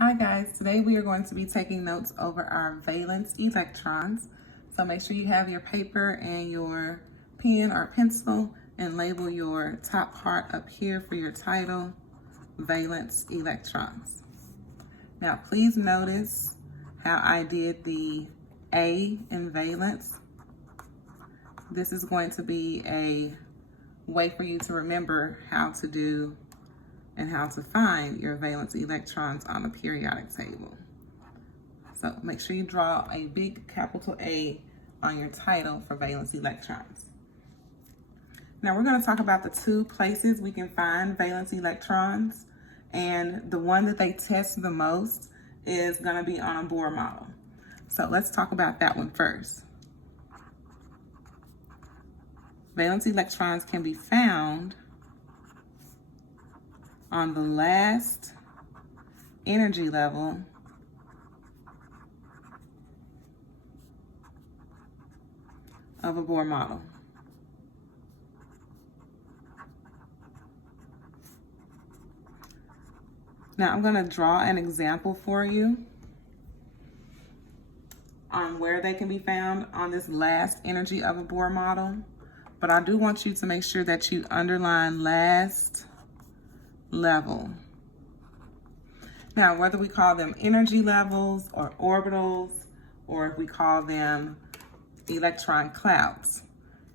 Hi guys, today we are going to be taking notes over our valence electrons. So make sure you have your paper and your pen or pencil and label your top part up here for your title, valence electrons. Now please notice how I did the A in valence. This is going to be a way for you to remember how to do and how to find your valence electrons on the periodic table. So make sure you draw a big capital A on your title for valence electrons. Now we're going to talk about the two places we can find valence electrons, and the one that they test the most is going to be on a Bohr model. So let's talk about that one first. Valence electrons can be found on the last energy level of a Bohr model. Now I'm going to draw an example for you on where they can be found on this last energy of a Bohr model, but I do want you to make sure that you underline last level. Now, whether we call them energy levels or orbitals, or if we call them electron clouds,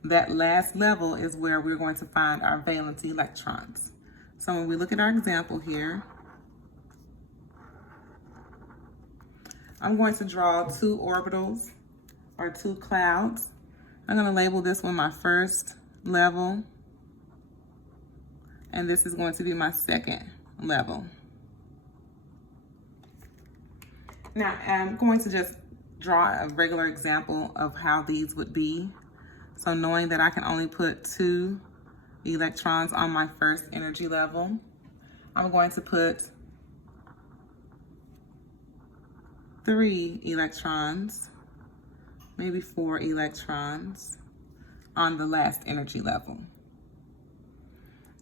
that last level is where we're going to find our valence electrons. So when we look at our example here, I'm going to draw two orbitals or two clouds. I'm going to label this one my first level, and this is going to be my second level. Now, I'm going to just draw a regular example of how these would be. So knowing that I can only put two electrons on my first energy level, I'm going to put 3 electrons, maybe 4 electrons on the last energy level.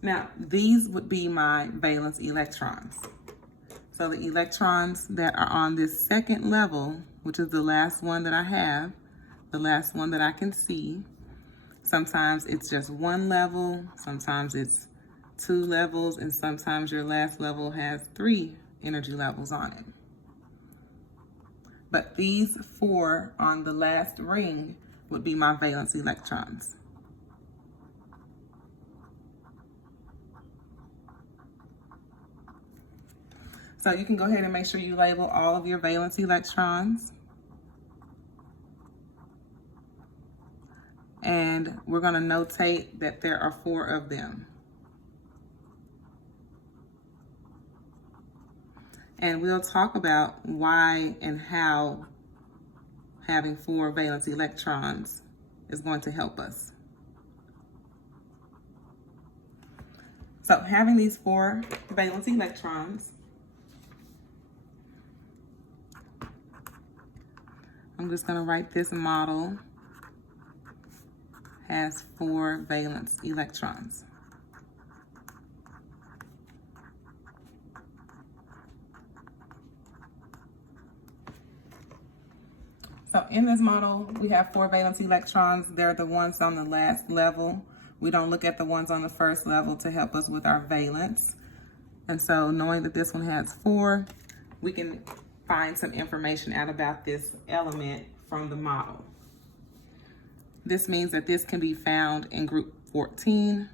Now, these would be my valence electrons. So the electrons that are on this second level, which is the last one that I have, the last one that I can see, sometimes it's just one level, sometimes it's 2 levels, and sometimes your last level has 3 energy levels on it. But these 4 on the last ring would be my valence electrons. So you can go ahead and make sure you label all of your valence electrons. And we're going to notate that there are 4 of them. And we'll talk about why and how having 4 valence electrons is going to help us. So having these 4 valence electrons, I'm just going to write this model has 4 valence electrons. So in this model, we have 4 valence electrons. They're the ones on the last level. We don't look at the ones on the first level to help us with our valence. And so knowing that this one has 4, we can find some information out about this element from the model. This means that this can be found in group 14.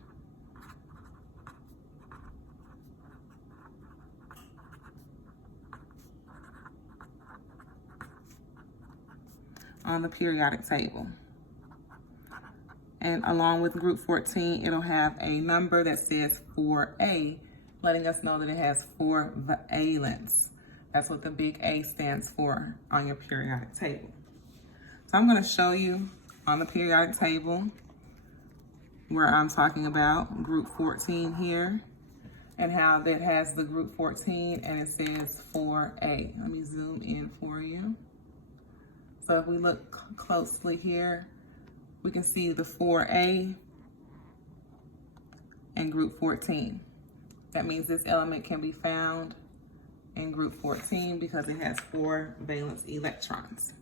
On the periodic table. And along with group 14, it'll have a number that says 4A, letting us know that it has 4 valence. That's what the big A stands for on your periodic table. So I'm going to show you on the periodic table where I'm talking about group 14 here and how that has the group 14 and it says 4A. Let me zoom in for you. So if we look closely here, we can see the 4A and group 14. That means this element can be found in group 14 because it has 4 valence electrons.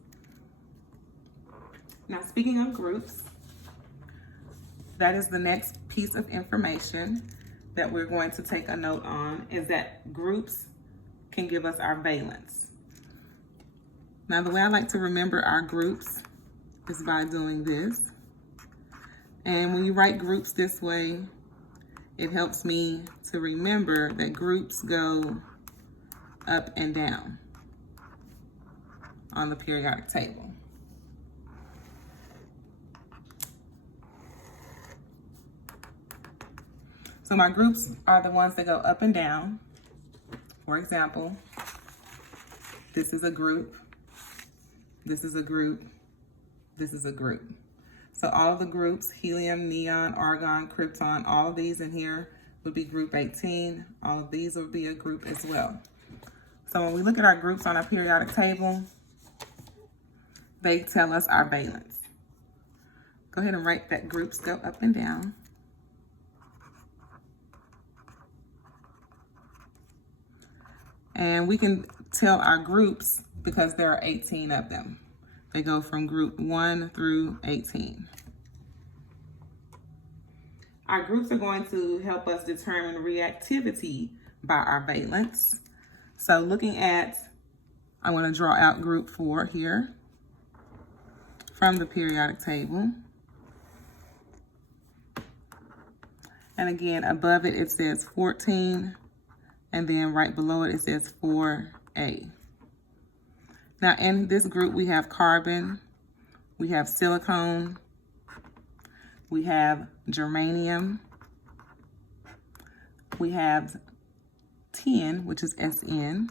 Now, speaking of groups, that is the next piece of information that we're going to take a note on, is that groups can give us our valence. Now, the way I like to remember our groups is by doing this. And when you write groups this way, it helps me to remember that groups go up and down on the periodic table. So my groups are the ones that go up and down. For example, this is a group, this is a group, this is a group. So all of the groups, helium, neon, argon, krypton, all of these in here would be group 18. All of these would be a group as well. So when we look at our groups on our periodic table, they tell us our valence. Go ahead and write that groups go up and down. And we can tell our groups because there are 18 of them. They go from group 1 through 18. Our groups are going to help us determine reactivity by our valence. So looking at, I want to draw out group 4 here from the periodic table. And again, above it, it says 14. And then right below it, it says 4A. Now in this group, we have carbon, we have silicone, we have germanium, we have tin, which is SN,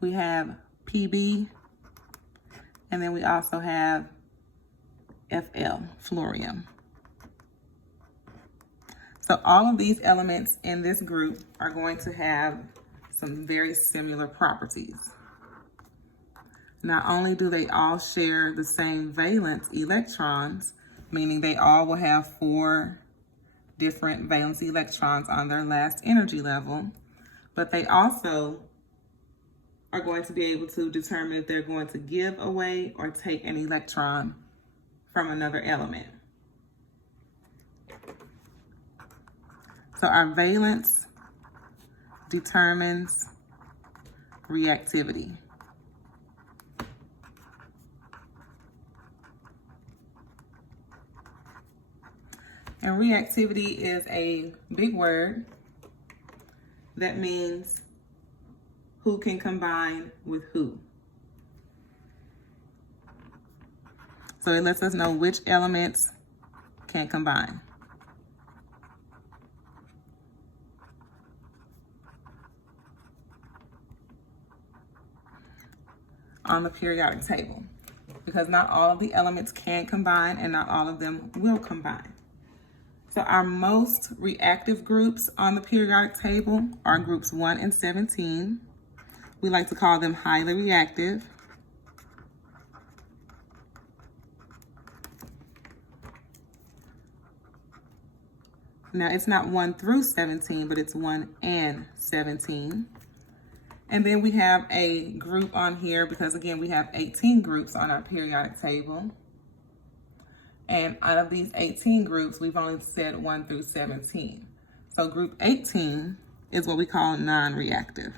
we have PB, and then we also have FL, fluorium. So all of these elements in this group are going to have some very similar properties. Not only do they all share the same valence electrons, meaning they all will have 4 different valence electrons on their last energy level, but they also are going to be able to determine if they're going to give away or take an electron from another element. So our valence determines reactivity. And reactivity is a big word that means who can combine with who. So it lets us know which elements can combine. On the periodic table, because not all of the elements can combine and not all of them will combine. So our most reactive groups on the periodic table are groups 1 and 17. We like to call them highly reactive. Now it's not 1 through 17, but it's 1 and 17. And then we have a group on here because, again, we have 18 groups on our periodic table. And out of these 18 groups, we've only said 1 through 17. So group 18 is what we call non-reactive.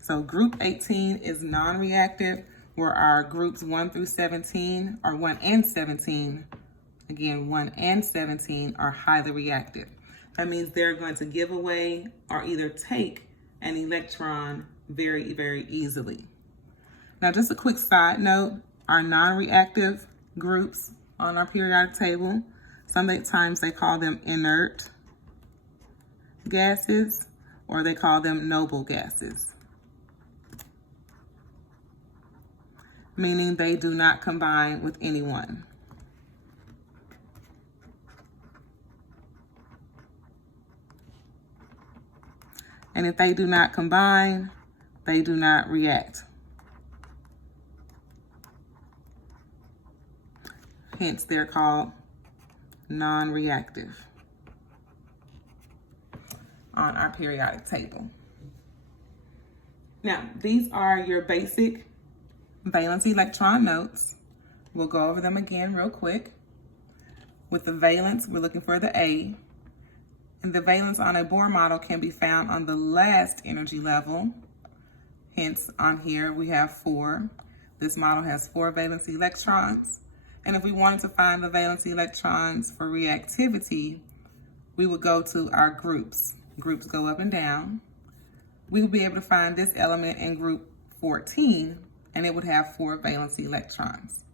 So group 18 is non-reactive, where our groups 1 through 17, or 1 and 17, again, 1 and 17 are highly reactive. That means they're going to give away or either take an electron very, very easily. Now, just a quick side note, our non-reactive groups on our periodic table, sometimes they call them inert gases, or they call them noble gases, meaning they do not combine with anyone. And if they do not combine, they do not react. Hence, they're called non-reactive on our periodic table. Now, these are your basic valence electron notes. We'll go over them again real quick. With the valence, we're looking for the A. And the valence on a Bohr model can be found on the last energy level. Hence, on here we have 4. This model has 4 valence electrons. And if we wanted to find the valence electrons for reactivity, we would go to our groups. Groups go up and down. We would be able to find this element in group 14, and it would have 4 valence electrons.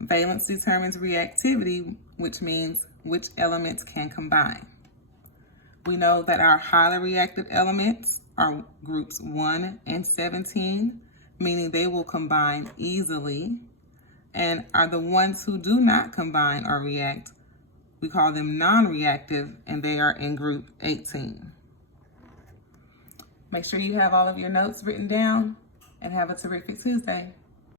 Valence determines reactivity, which means which elements can combine. We know that our highly reactive elements are groups 1 and 17, meaning they will combine easily, and are the ones who do not combine or react. We call them non-reactive, and they are in group 18. Make sure you have all of your notes written down, and have a terrific Tuesday.